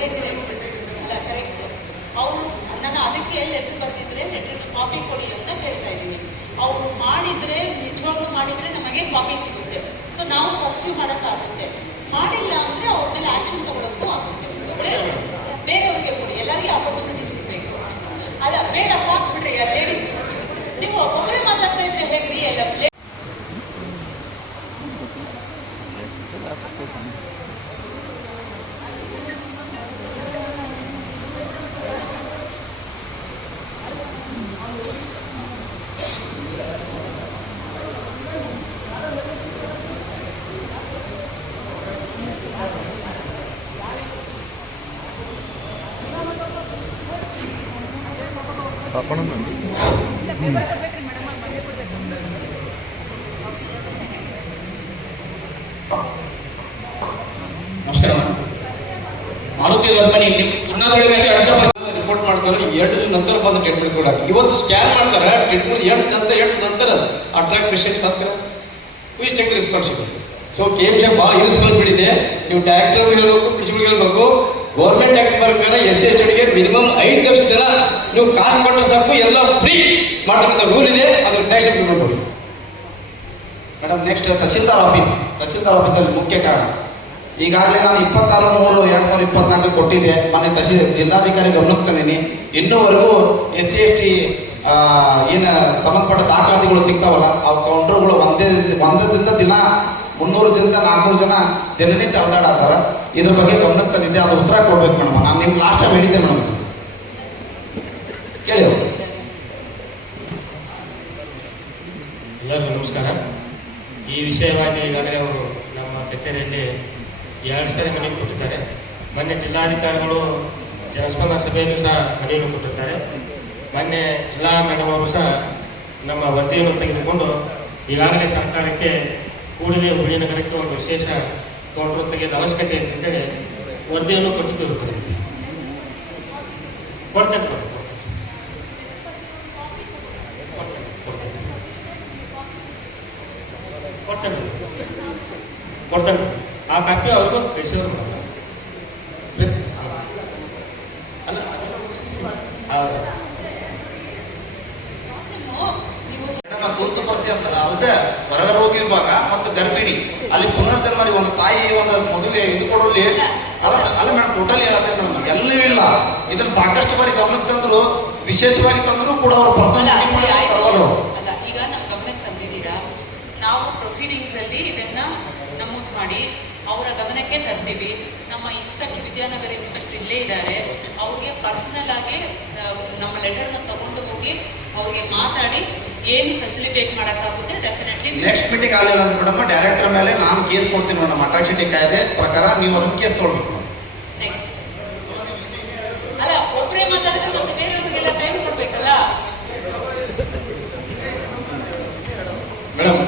Correct correct ಅಲ್ಲ correct ಅವರು ನನ್ನ ಅದಕ್ಕೆ ಲೆಟರ್ ಬರ್ದಿದ್ರೆ ಲೆಟರ್ ಕಾಪಿ ಕೊಡಿ ಅಂತ ಹೇಳ್ತಾ ಇದ್ದೀನಿ. ಅವರು ಮಾಡಿದ್ರೆ, ನಿಜವಾಗ್ಲೂ ಮಾಡಿದ್ರೆ ನಮಗೆ ಕಾಪಿ ಸಿಗುತ್ತೆ. ಸೊ ನಾವು ಪರ್ಸ್ಯೂ ಮಾಡೋಕ್ಕಾಗುತ್ತೆ. ಮಾಡಿಲ್ಲ ಅಂದರೆ ಅವ್ರ ಮೇಲೆ ಆ್ಯಕ್ಷನ್ ತಗೊಳಕ್ಕೂ ಆಗುತ್ತೆ. ಬೇರೆಯವ್ರಿಗೆ ಕೊಡಿ. ಎಲ್ಲರಿಗೂ ಆಪರ್ಚುನಿಟಿ ಸಿಗಬೇಕು ಅಲ್ಲ, ಬೇಡ, ಸಾಕು ಬಿಡ್ರಿ ಲೇಡೀಸ್ ನೀವು ಒಬ್ಬರೇ ಮಾತಾಡ್ತಾ ಇದ್ರೆ ಹೇಗ್ರಿ? ಎಲ್ಲ ಪಾಪಣ್ಣಂದು ನಮಸ್ಕಾರ ಮಾರುತಿ ವರ್ಮನಿ ಉನ್ನತೊಳಗೆ ರಿಪೋರ್ಟ್ ಮಾಡ್ತಾರೆ ಎರಡು ದಿವಸ ನಂತರ ಬಂದ ಟ್ರೀಟ್ಮೆಂಟ್ ಕೂಡ. ಇವತ್ತು ಸ್ಕ್ಯಾನ್ ಮಾಡ್ತಾರೆ ಟ್ರೀಟ್ಮೆಂಟ್ ಎಂಟು ನಂತರ ಎಂಟು ನಂತರ ಅಟ್ರಾಕ್ಟ್ ಪೇಷಂಟ್ಸ್ ಹತ್ತಿರ ವಿಸ್ take responsibility so K M shop ಭಾಳ ಯೂಸ್ಫುಲ್ ಬಿಟ್ಟಿದೆ. ನೀವು ಡೈರೆಕ್ಟರ್ ಹೇಳ್ಬೇಕು ಪ್ರಿನ್ಸಿಪಲ್ ಹೇಳ್ಬೇಕು. ಗೌರ್ಮೆಂಟ್ ಆಕ್ಟ್ ಪ್ರಕಾರ ಎಸ್ ಸಿ ಡಿಗೆ ಮಿನಿಮಮ್ ಐದು ಲಕ್ಷ ಜನ ನೀವು ಕಾಸು ಕೊಟ್ಟರೆ ಸಾಕು, ಎಲ್ಲ ಫ್ರೀ ಮಾಡ್ತಕ್ಕಂಥ ರೂಲ್ ಇದೆ ಅದ್ರ ಟ್ಯಾಕ್ಸ್ ಮಾಡಿ madam next tahsildar office tahsildar ಆಫೀಸಲ್ಲಿ ಮುಖ್ಯ ಕಾರಣ. ಈಗಾಗಲೇ ನಾನು ಇಪ್ಪತ್ತಾರು, ಮೂರು, ಎರಡು ಸಾವಿರದ ಇಪ್ಪತ್ನಾಲ್ಕು ಕೊಟ್ಟಿದ್ದೆ. ಮೊನ್ನೆ ತಹಸೀಲ್, ಜಿಲ್ಲಾಧಿಕಾರಿ ಗಮನಕ್ಕೆ ತಂದೀನಿ ಇನ್ನೂವರೆಗೂ ಎಸ್ ಸಿ ಎಸ್ ಟಿ ಏನು ಸಂಬಂಧಪಟ್ಟ ದಾಖಲಾತಿಗಳು ಸಿಗ್ತಾವಲ್ಲ, ಆ ಕೌಂಟರ್ಗಳು ಒಂದೇ ಒಂದದಿಂದ ದಿನ ಮುನ್ನೂರು ಜನದಿಂದ ನಾಲ್ಕುನೂರು ಜನ ದಿನನಿತ್ಯ ಅಲ್ದಾಡತ್ತಾರ ಇದ್ರ ಬಗ್ಗೆ ಗಮನಕ್ಕೆ ತಂದಿದ್ದೆ, ಅದು ಉತ್ತರ ಕೊಡ್ಬೇಕು ಮೇಡಮ್. ನಾನು ನಿಮ್ಗೆ ಲಾಸ್ಟ್ ಟೈಮ್ ಹೇಳಿದ್ದೆ ಮೇಡಮ್. ಕೇಳಿ. ಎಲ್ಲರಿಗೂ ನಮಸ್ಕಾರ. ಈ ವಿಷಯವಾಗಿ ಈಗಾಗಲೇ ಅವರು ನಮ್ಮ ಕಚೇರಿಯಲ್ಲಿ ಎರಡು ಸಾರಿ ಮನವಿ ಕೊಟ್ಟಿದ್ದಾರೆ. ಮೊನ್ನೆ ಜಿಲ್ಲಾಧಿಕಾರಿಗಳು ಜನಸ್ಪಂದನ ಸಭೆಯಲ್ಲೂ ಸಹ ಮನವಿಯನ್ನು ಕೊಟ್ಟಿರ್ತಾರೆ ಮೊನ್ನೆ ಜಿಲ್ಲಾ ಮೇಡಮ್ ಅವರು ಸಹ ನಮ್ಮ ವರದಿಯನ್ನು ತೆಗೆದುಕೊಂಡು ಈಗಾಗಲೇ ಸರ್ಕಾರಕ್ಕೆ ಕೂಡಲೇ ಹುಳಿ ನಗರಕ್ಕೆ ಒಂದು ವಿಶೇಷ ಕೌಂಟರ್ ತೆಗೆದ ಅವಶ್ಯಕತೆ ಅಂತೇಳಿ ವರದಿಯನ್ನು ಕೊಟ್ಟಿರುತ್ತದೆ ಕೊಡ್ತೇನೆ ಕೊಡ್ತೇನೆ. ಕೊಡ್ತೇನೆ, ಆ ಕಾಪಿ ಅವ್ರಿಗೂ ಕಳಿಸಿದ್ರು ಅಲ್ಲ ಹೌದು. ನೀವು ನಮ್ಮ ಪರಿಸ್ಥಿತಿ ಅಂತ ಅಲ್ಲದೆ ಹೊರರೋಗಿ ವಿಭಾಗ ಮತ್ತು ಗರ್ಭಿಣಿ. ಅಲ್ಲಿ ಪುನರ್ಜನ್ಮ ಒಂದು ತಾಯಿ ಒಂದು ಮದುವೆ ಇದು ಕೊಡಲಿ ಅಲ್ಲ ಅಲ್ಲ ಮೇಡಮ್ ಟೋಟಲಿ ಹೇಳತ್ತೇನೆ ನಾನು ಎಲ್ಲೂ ಇಲ್ಲ. ಇದನ್ನ ಸಾಕಷ್ಟು ಬಾರಿ ಗಮನಕ್ಕೆ ತಂದ್ರು ವಿಶೇಷವಾಗಿ ತಂದ್ರು ಕೂಡ ಅವರು ಆಯ್ತು. ಈಗ ನಮ್ಮ ಗಮನಕ್ಕೆ ತಂದಿದ್ದೀರಾ? ನಾವು ಪ್ರೊಸೀಡಿಂಗ್ಸ್ ಅಲ್ಲಿ ಇದನ್ನ ನಮೂದು ಮಾಡಿ ಅವರ ಗಮನಕ್ಕೆ ತರ್ತೀವಿ. ನಮ್ಮ ಇನ್ಸ್ಪೆಕ್ಟರ್ ವಿದ್ಯಾನಗರ ಇನ್ಸ್ಪೆಕ್ಟರ್ ಇಲ್ಲೇ ಇದ್ದಾರೆ. ಅವ್ರಿಗೆ ಪರ್ಸನಲ್ ಆಗಿ ನಮ್ಮ ಲೆಟರ್ನ ತಗೊಂಡು ಹೋಗಿ ಅವ್ರಿಗೆ ಮಾತಾಡಿ ಏನು ಫೆಸಿಲಿಟೇಟ್ ಮಾಡೋಕ್ಕಾಗುತ್ತೆ ಡೆಫಿನೆಟ್ಲಿ ನೆಕ್ಸ್ಟ್ ಮೀಟಿಂಗ್ ಆಗಲಿಲ್ಲ ಅಂದ್ರೆ ಮೇಡಮ್ ಡೈರೆಕ್ಟರ್ ಮೇಲೆ ನಾನು ಕೇಸ್ ಕೊಡ್ತೀನಿ ಮೇಡಮ್ ಅಟ್ರಾಕ್ಸಿಟಿ ಕಾಯ್ದೆ ಪ್ರಕಾರ ನೀವು ಅದಕ್ಕೆ ಕೇಸ್ ತೊಗೊಳ್ಬೇಕು ನೆಕ್ಸ್ಟ್ ಅಲ್ಲ ಒಬ್ಬರೇ ಮಾತಾಡಿದ್ರೆ ಮತ್ತೆ ಬೇರೆಯವ್ರಿಗೆಲ್ಲ ಟೈಮ್ ಕೊಡ್ಬೇಕಲ್ಲ? ಮೇಡಮ್